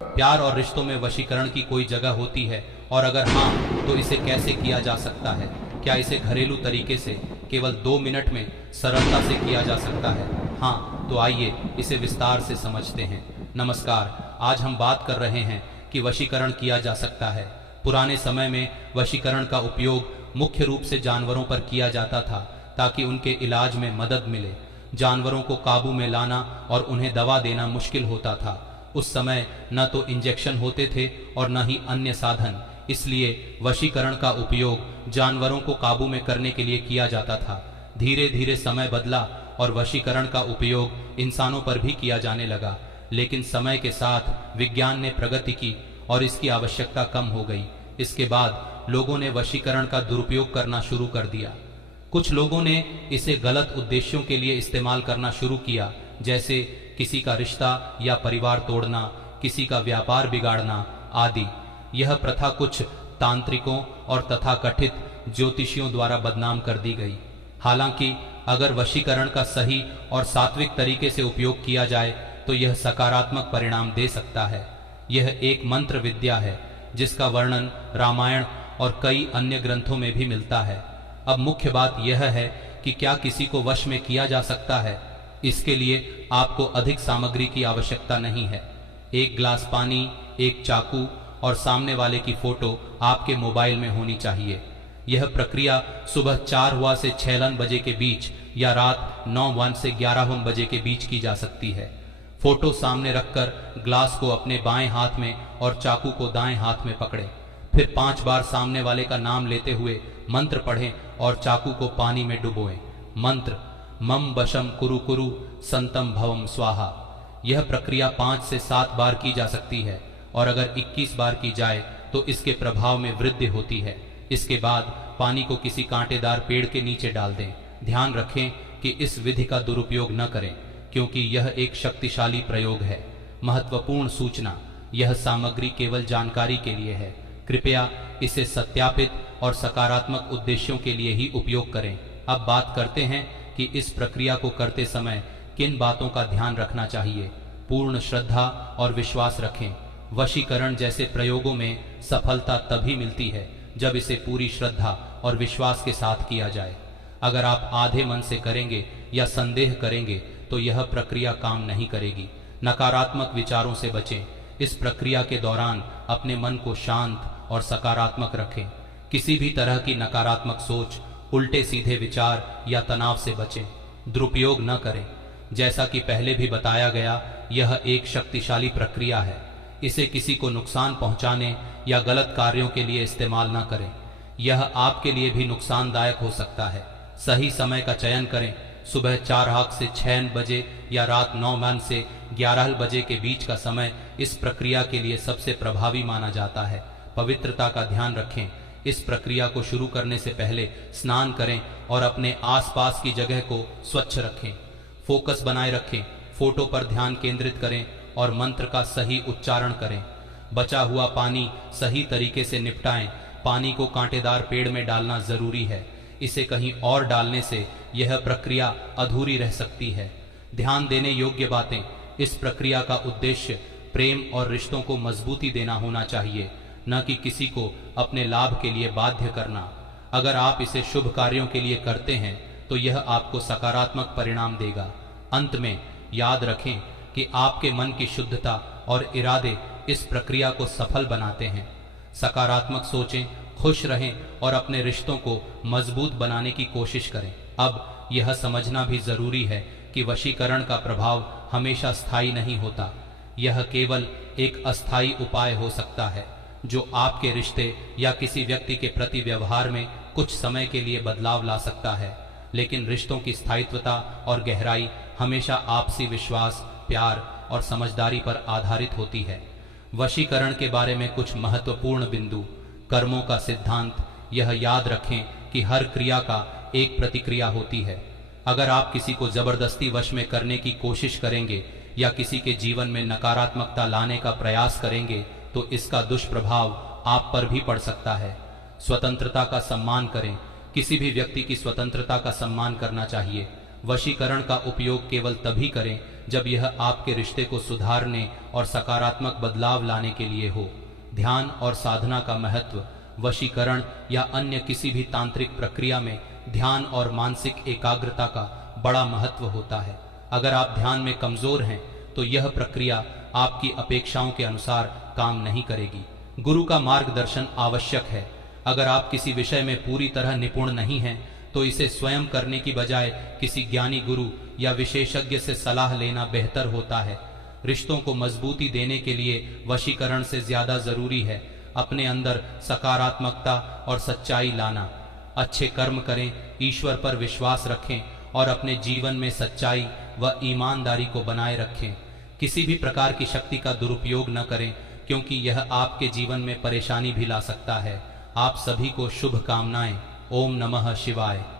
प्यार और रिश्तों में वशीकरण की कोई जगह होती है, और अगर हाँ तो इसे कैसे किया जा सकता है? क्या इसे घरेलू तरीके से केवल 2 मिनट में सरलता से किया जा सकता है? हाँ, तो आइए इसे विस्तार से समझते हैं। नमस्कार, आज हम बात कर रहे हैं कि वशीकरण किया जा सकता है। पुराने समय में वशीकरण का उपयोग मुख्य रूप से जानवरों पर किया जाता था ताकि उनके इलाज में मदद मिले। जानवरों को काबू में लाना और उन्हें दवा देना मुश्किल होता था। उस समय न तो इंजेक्शन होते थे और न ही अन्य साधन, इसलिए वशीकरण का उपयोग जानवरों को काबू में करने के लिए किया जाता था। धीरे धीरे समय बदला और वशीकरण का उपयोग इंसानों पर भी किया जाने लगा, लेकिन समय के साथ विज्ञान ने प्रगति की और इसकी आवश्यकता कम हो गई। इसके बाद लोगों ने वशीकरण का दुरुपयोग करना शुरू कर दिया। कुछ लोगों ने इसे गलत उद्देश्यों के लिए इस्तेमाल करना शुरू किया, जैसे किसी का रिश्ता या परिवार तोड़ना, किसी का व्यापार बिगाड़ना आदि। यह प्रथा कुछ तांत्रिकों और तथाकथित ज्योतिषियों द्वारा बदनाम कर दी गई। हालांकि अगर वशीकरण का सही और सात्विक तरीके से उपयोग किया जाए तो यह सकारात्मक परिणाम दे सकता है। यह एक मंत्र विद्या है जिसका वर्णन रामायण और कई अन्य ग्रंथों में भी मिलता है। अब मुख्य बात यह है कि क्या किसी को वश में किया जा सकता है? इसके लिए आपको अधिक सामग्री की आवश्यकता नहीं है। एक गिलास पानी, एक चाकू और सामने वाले की फोटो आपके मोबाइल में होनी चाहिए। यह प्रक्रिया सुबह 4 से 6 बजे के बीच या रात 9 से 11 बजे के बीच की जा सकती है। फोटो सामने रखकर ग्लास को अपने बाएं हाथ में और चाकू को दाएं हाथ में पकड़ें। फिर 5 बार सामने वाले का नाम लेते हुए मंत्र पढ़ें और चाकू को पानी में डुबोएं। मंत्र मम बशम कुरु कुरु संतम भवम स्वाहा। यह प्रक्रिया 5 से 7 बार की जा सकती है और अगर 21 बार की जाए तो इसके प्रभाव में वृद्धि होती है। इसके बाद पानी को किसी कांटेदार पेड़ के नीचे डाल दें। ध्यान रखें कि इस विधि का दुरुपयोग न करें, क्योंकि यह एक शक्तिशाली प्रयोग है। महत्वपूर्ण सूचना, यह सामग्री केवल जानकारी के लिए है। कृपया इसे सत्यापित और सकारात्मक उद्देश्यों के लिए ही उपयोग करें। अब बात करते हैं कि इस प्रक्रिया को करते समय किन बातों का ध्यान रखना चाहिए। पूर्ण श्रद्धा और विश्वास रखें। वशीकरण जैसे प्रयोगों में सफलता तभी मिलती है जब इसे पूरी श्रद्धा और विश्वास के साथ किया जाए। अगर आप आधे मन से करेंगे या संदेह करेंगे तो यह प्रक्रिया काम नहीं करेगी। नकारात्मक विचारों से बचें। इस प्रक्रिया के दौरान अपने मन को शांत और सकारात्मक रखें। किसी भी तरह की नकारात्मक सोच, उल्टे सीधे विचार या तनाव से बचें। दुरुपयोग न करें। जैसा कि पहले भी बताया गया, यह एक शक्तिशाली प्रक्रिया है। इसे किसी को नुकसान पहुंचाने या गलत कार्यों के लिए इस्तेमाल न करें। यह आपके लिए भी नुकसानदायक हो सकता है। सही समय का चयन करें। सुबह 4 से 6 बजे या रात 9 से 11 बजे के बीच का समय इस प्रक्रिया के लिए सबसे प्रभावी माना जाता है। पवित्रता का ध्यान रखें। इस प्रक्रिया को शुरू करने से पहले स्नान करें और अपने आसपास की जगह को स्वच्छ रखें। फोकस बनाए रखें। फोटो पर ध्यान केंद्रित करें और मंत्र का सही उच्चारण करें। बचा हुआ पानी सही तरीके से निपटाएं। पानी को कांटेदार पेड़ में डालना जरूरी है। इसे कहीं और डालने से यह प्रक्रिया अधूरी रह सकती है। ध्यान देने योग्य बातें, इस प्रक्रिया का उद्देश्य प्रेम और रिश्तों को मजबूती देना होना चाहिए, न कि किसी को अपने लाभ के लिए बाध्य करना। अगर आप इसे शुभ कार्यों के लिए करते हैं तो यह आपको सकारात्मक परिणाम देगा। अंत में याद रखें कि आपके मन की शुद्धता और इरादे इस प्रक्रिया को सफल बनाते हैं। सकारात्मक सोचें, खुश रहें और अपने रिश्तों को मजबूत बनाने की कोशिश करें। अब यह समझना भी जरूरी है कि वशीकरण का प्रभाव हमेशा स्थायी नहीं होता। यह केवल एक अस्थायी उपाय हो सकता है जो आपके रिश्ते या किसी व्यक्ति के प्रति व्यवहार में कुछ समय के लिए बदलाव ला सकता है, लेकिन रिश्तों की स्थायित्वता और गहराई हमेशा आपसी विश्वास, प्यार और समझदारी पर आधारित होती है। वशीकरण के बारे में कुछ महत्वपूर्ण बिंदु। कर्मों का सिद्धांत, यह याद रखें कि हर क्रिया का एक प्रतिक्रिया होती है। अगर आप किसी को जबरदस्ती वश में करने की कोशिश करेंगे या किसी के जीवन में नकारात्मकता लाने का प्रयास करेंगे तो इसका दुष्प्रभाव आप पर भी पड़ सकता है। स्वतंत्रता का सम्मान करें। किसी भी व्यक्ति की स्वतंत्रता का सम्मान करना चाहिए। वशीकरण का उपयोग केवल तभी करें जब यह आपके रिश्ते को सुधारने और सकारात्मक बदलाव लाने के लिए हो। ध्यान और साधना का महत्व। वशीकरण या अन्य किसी भी तांत्रिक प्रक्रिया में ध्यान और मानसिक एकाग्रता का बड़ा महत्व होता है। अगर आप ध्यान में कमजोर हैं तो यह प्रक्रिया आपकी अपेक्षाओं के अनुसार काम नहीं करेगी। गुरु का मार्गदर्शन आवश्यक है। अगर आप किसी विषय में पूरी तरह निपुण नहीं हैं तो इसे स्वयं करने की बजाय किसी ज्ञानी गुरु या विशेषज्ञ से सलाह लेना बेहतर होता है। रिश्तों को मजबूती देने के लिए वशीकरण से ज्यादा जरूरी है अपने अंदर सकारात्मकता और सच्चाई लाना। अच्छे कर्म करें, ईश्वर पर विश्वास रखें और अपने जीवन में सच्चाई व ईमानदारी को बनाए रखें। किसी भी प्रकार की शक्ति का दुरुपयोग न करें, क्योंकि यह आपके जीवन में परेशानी भी ला सकता है। आप सभी को शुभकामनाएं। ओम नमः शिवाय।